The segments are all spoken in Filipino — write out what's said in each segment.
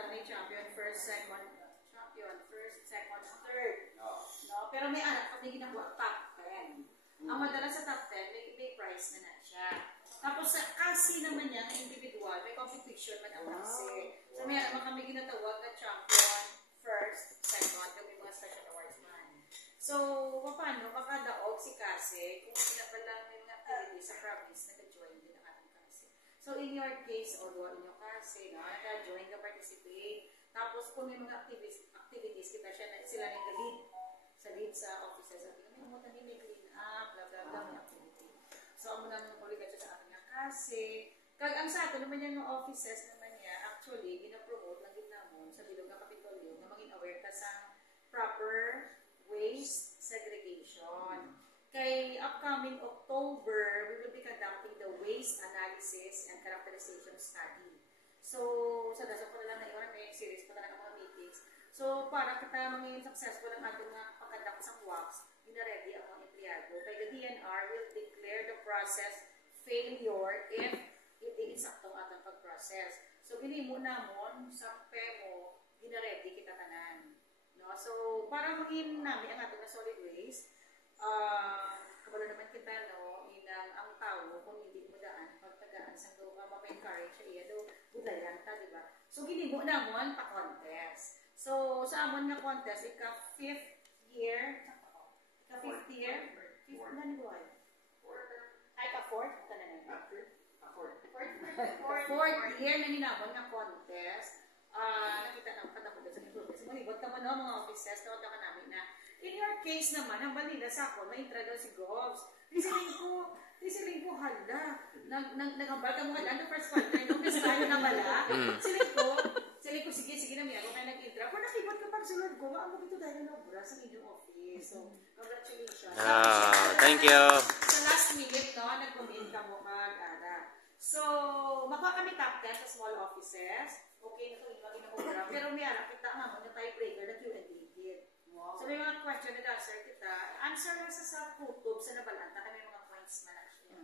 na may champion, first, second, third. No? Pero may anak, pag may ginagawa, top 10. Ang madalas sa top 10, may prize na siya. Tapos sa kasi naman niya, na individual, may competition man ang kasi. So may naman kami ginatawag na champion, first, second, kami mga special awards man. So, paano? Makadaog si Kasi, kung hindi na pala may mga activities sa province, nag-join din ang ating Kasi. So, in your case, o doon inyo Kasi, no? Nag-join ka, participate. Tapos, kung may mga activities kita siya, sila nag-lead sa offices. Sabi ko, may mga may clean up, blah, blah, blah, may activity. So, ang muna nung uligat siya sa akin Kasi, kag ang sa atin naman yung offices naman niya, actually, ginapromote ng ginamon sa bilog ng Kapitolyo na maging aware ka sa proper waste segregation. Kay upcoming October, we will be conducting the waste analysis and characterization study. So, sa dasa po na lang na iwan, may series pa talaga mga meetings. So, para kita maging successful ang ating mga pagkadak sa WACS, ina-ready ang mga empleyado. Kaya the DNR will declare the process failure if hindi insaktong atang pag-process. So, ginimo namon sa PEMO, ina-ready kita tanan. No? So, para maging namin ang ating na solid waste, kabalo naman kita, no, inang ang tao, kung hindi mo daan, pagtagaan sa do ka, mapa-encourage siya, iya do, budayan ta, diba? So, ginimo namon pa-contest. So, sa amon nga contest, ika-5th year, ika-5th year, 5th na ni Boy? Ay, ka-4th? Fourth year na ninamon nga contest, nakita na katapos sa improvements. Malibot naman no, mga offices, tawag ka namin na, in your case naman, ang balila sa ako, maitra daw si Govs. Tisiling ko, hala, nagambal ka mga lang, the first one, nung tayo na bala, siling ko, sige na, ako kayo nag-intra. Kung nakibot ka pag sunod ko, ang magito dahil na obra sa inyong office. So, congratulations. Thank you. Sa last minute, no, nag-comment ka mo kag-ara. So, makuha kami top 10 sa small offices. Okay, nakuha na pero may anak kita nga mo na tiebreaker na Q&A did. Wow. So, may mga question and answer kita. Answer lang sa self-YouTube sa nabalanta kami mga points man actually.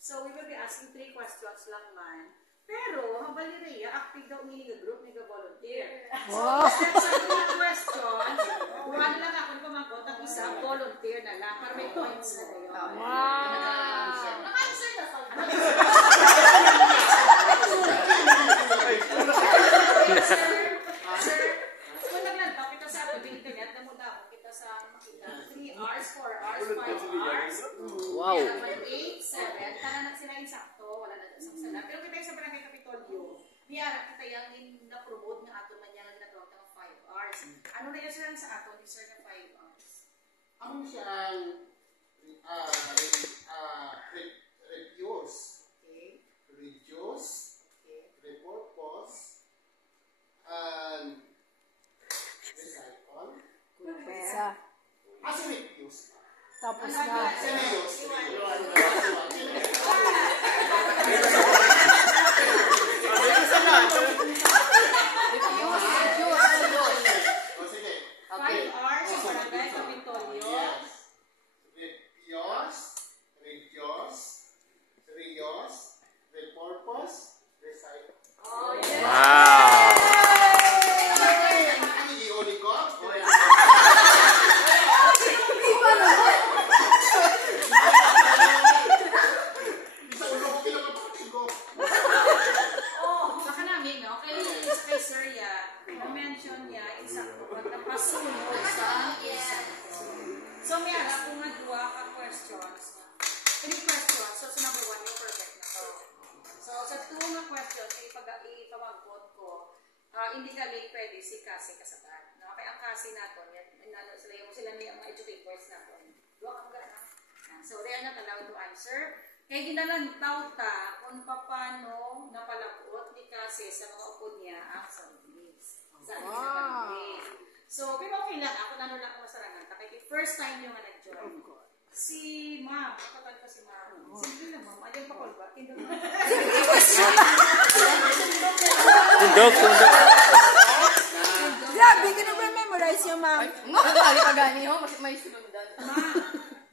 So, we will be asking 3 questions lang man. Pero, ang baliraya, active daw nga group, nga volunteer. So, instead sa mga questions, one lang ako na pamangkot, ang isa, volunteer na lang, para may points na yun. Naka-answer na sa Sir, kung naglanta kita sa ato, internet, namuna kita sa makita, 3 hours, 4 hours, 5 hours. Wow. 8, 7, tanan na sila insakto, wala na isang sala. Pero kita yung sa barangay Kapitolyo, niyara kita yung na-promote ng ato man yung ginatawag ng 5 hours. Ano na yun sila sa ato, ni sir na 5 hours? Ano siya reduce, repurpose, and recycle. Reuse. Tapos na. Hindi ka late pwede si Kasi kasabat. No? Kaya ang Kasi natin, sila may mga educators natin. So, they are not allowed to answer. Kaya ginalantaw ta kung paano napalagot ni Kasi sa mga upod niya ang service. So, pero okay lang. Ako lang ako masarangan. Kaya first time yung nag-join. Si Ma'am. Kapatid ko si Ma'am. Simple lang, Ma'am. Ayaw pa call ba? Tindog. Grabe, ka nag-memorize yung ma'am. Nakakali pa gani ho, may sinundan. Ma'am,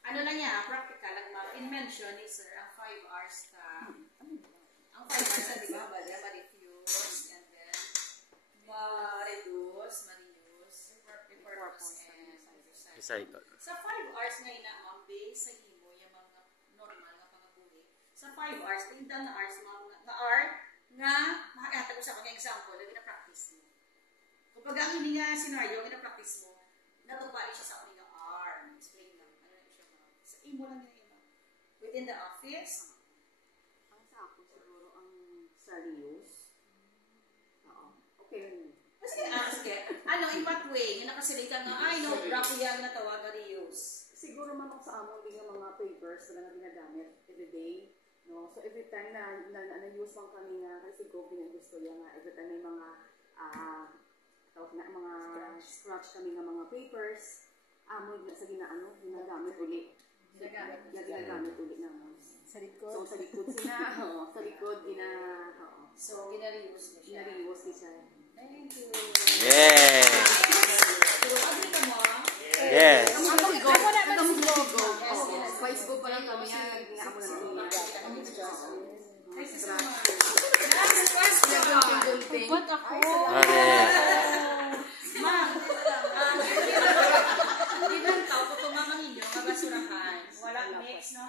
ano lang niya, practical lang ma'am. In mention ni sir, ang 5 hours ka. Ang 5 hours na, di ba? Bala, ma-refuse, and then, Recycle. Sa 5 hours nga inaambi sa himo yung mga normal nga pangabuhi. Sa 5 hours, tinta na hours nga hour nga makakatag ko sa akong example, lagi na practice mo. Kapag ang hindi nga scenario, nga na-practice mo, natupali siya sa akong nga hour. Explain lang. Ano na siya ma'am? Sa imo lang yun ma'am. Within the office, Ang sa ako siguro ang sa reuse. Oo. Okay rin. sige. Ano, in what way? Yung nakasilay ka nga, ay no, braco yan na tawag na reuse. Siguro man ako sa among mga papers na ginagamit every day. No? So every time na-use man kami nga kasi go gusto yan nga every time may mga tawag na mga scratch kami nga mga papers amon sa ginagamit uli. Ginagamit uli naman. Sa likod. So sa likod sila, sa likod So, gina-reuse mo siya. gina-reuse ni siya. Thank you. Yes! So, agree ka mo? Yes! Vice go pa lang kami yan. Ginagawa na Thank you so much. Last question. Ba't ako? Okay. Ma'am, ilan tao kung tumama ninyo, magasurahan, walang mix, no?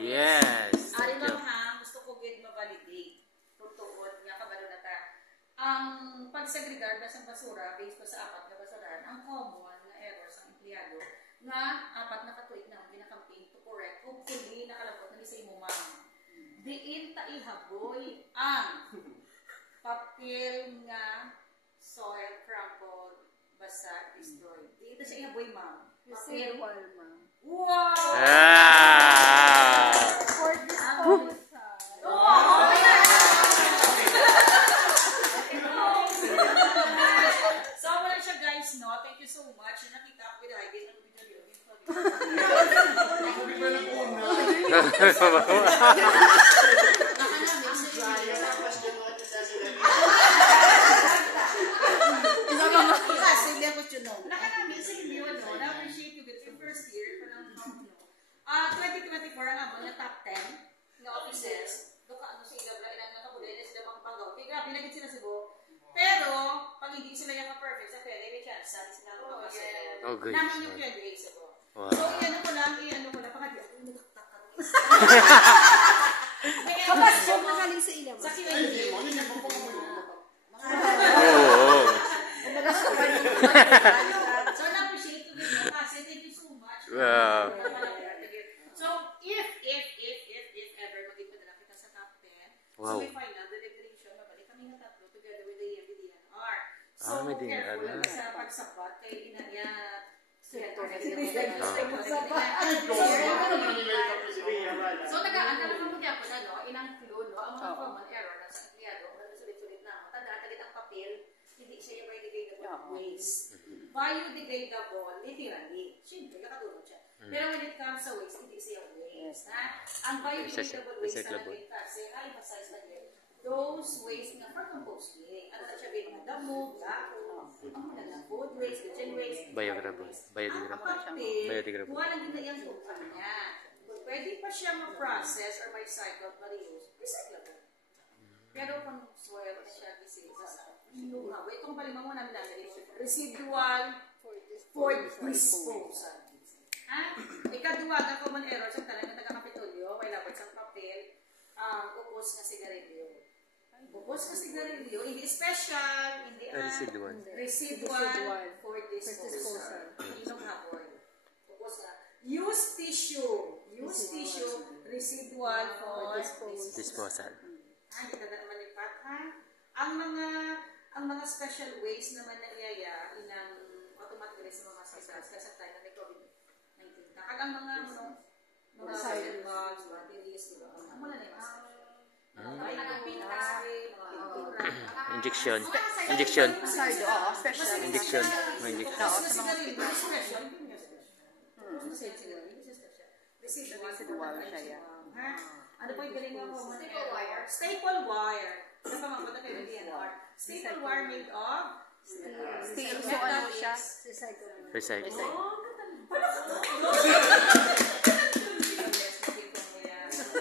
Yes! Ari ma'am ha, gusto ko gid ma-validate. Tutuod nga kabalo na ta. Ang pagsegregar na sa basura, based pa sa apat na basurahan, ang common na error sa empleyado na apat na katuig na gina-campaign to correct. Hopefully, nakalabot na ni sa imo ma'am. Diin ta ihaboy ang papel nga soil crumpled basa destroyed. Diin ta siya ihaboy ma'am. Papel. Wow! Ah! For disposal. So, wala siya guys, no? Thank you so much. Nakita ko with Heidi ng video yun. Sabi pa ng una. Nakakamiss sa inyo, no? Na-appreciate you with your first year. 2024 ang amo na top 10 nga offices. Doon ka ano sa ilabla, ilang nga kabulay na sila mga pagaw. Kaya grabe na sila Cebu. Pero, pag hindi sila yung perfect sa Q&A, may chance sa sila mga Oh, good. namin yung Q&A Cebu. Wow. So, ano ko lang, pakati ako yung nagtaktak. Kapag siya magaling sa ilaw. Sa Ay, Q&A. hindi mo. Hindi mo po mo. Oo. So, na-appreciate ko din mo kasi thank you so much. Wow. So, if ever maging padala kita sa top 10, Wow. so may final deliberation, mabalik kami ng tatlo together with the DNR. So, Ah, may DNR careful na. lang sa pagsabat kay inaya. So, tagaan ka lang mo niya po na, no? Inang clue, no? Ang mga common error na sa empleyado, na sulit-sulit na mo. Tandaan, tagit ang papel, hindi siya yung biodegradable waste. Biodegradable, literally. Siyempre, kakatulog siya. Pero when it comes sa waste, hindi siya waste. Ha? Ang biodegradable waste na natin kasi, na-emphasize na yun, those waste na for composting. Ano na siya, mga damo, gato, ang mga food waste, kitchen waste, Biodegradable. ang papel, walang ginayang tupan niya. Kung pwede pa siya ma-process or ma-recycle, ma-reuse, recyclable. Pero kung soil na siya, inuhaw. Itong palimang mo namin namin, residual for disposal. Ha? Ikaduwag ang common error sa talagang taga-Kapitolyo, may labot sa papel, upos na sigarilyo. Upos na sigarilyo, hindi special, hindi residual for disposal. Inong hapon. Upos na. Use tissue, residual for Disposal. hindi ka na malipat, ha? Ang mga special waste naman na iyaya, inang automatically sa mga hospitals kasi tayo na may COVID-19. Kag ang mga side bags, batteries, di ba? Ang wala na yung Injection. Sardo, special. Injection. May injection. Residual siya yan. Ano po yung galing mo mo? Staple wire. Ano pa mapunta kayo ng DNR? Staple wire made of Steel, so ano siya? Recycle.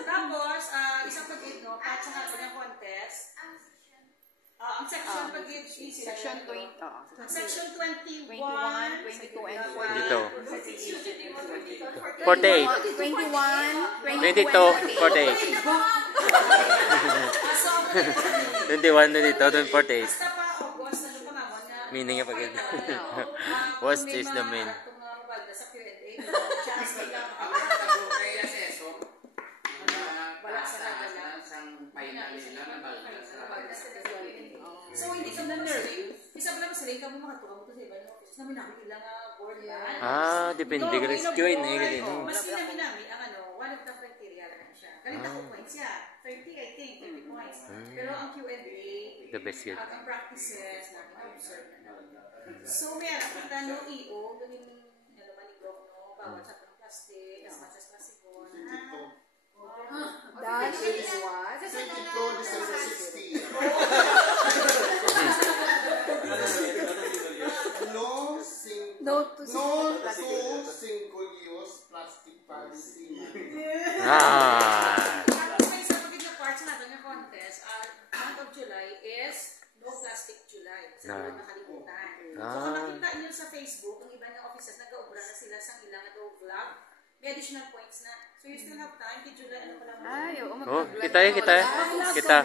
Tapos, isang pag-ito, at sa hapon ng contest, ang section pag-easy. Section 20. Section 21, 22, and 40. Dito. 48. 21, 22, 48. So, 21 na dito, 48. basta pa August, ano pa naman na... Meaning nga pag What is the main? Sa Q&A, chance nila Kaya si Eso, wala sa So, hindi ka mo sila. Isa pala sila, ikaw mo makatuwa mo to sa iba ng office. Namin namin ilang board yan. Ah, depende ka rin sa Q&A ganun. Mas namin ang one of the criteria na siya. Galit ako points siya. 30, I think, 30 points. Pero ang Q&A, The best yun. ang practices namin, observe na namin. So, may alam kita no EO, doon yung manigok, no, bawal sa plastic, as much as possible. Dash is what? No to single-use plastic packaging. Ah. Tapos may isa pagit na parts natin yung contest, month of July is No Plastic July. Sa mga nakalimutan. So kung nakita nyo sa Facebook, ang iba ng offices, nag-aubra na sila sa ilang vlog, may additional points na. So you still have time, kay July, ano pala mo? Ay, oo, Oh, kita yun, kita. Kita.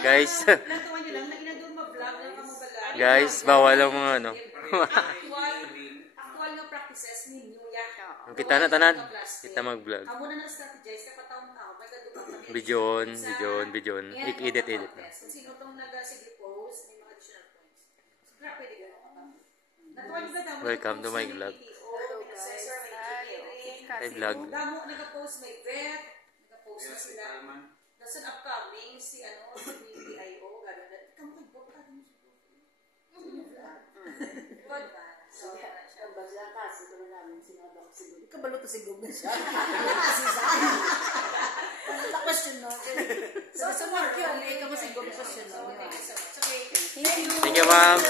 Guys. Lantawan nyo lang, na inadun ma-vlog lang ka mabalag. Guys, bawal ang mga ano. Actual na practices ninyo yan. Kita na tanan. Kita mag-vlog. Amo na na-strategize, kapatawang tao, may kadupang kami. Bidyon. Edit. Kung sino itong nag-sige post, may mga additional points. So, grabe, pwede gano'n. Natuwa nyo ba daw? Welcome to my vlog. Hi vlog. Damo, nag-post may vet, nag-post na sila. Tapos ang upcoming, si BPIO, gano'n na. Ikaw mo kay-book ka din siya. Good ba? So, yan na siya. Kabalo to sigog na siya. Kasi saan? Ang question no. So, sa mga Q&A, ikaw mo sigog question no. Thank you so much. Okay. Thank you, ma'am.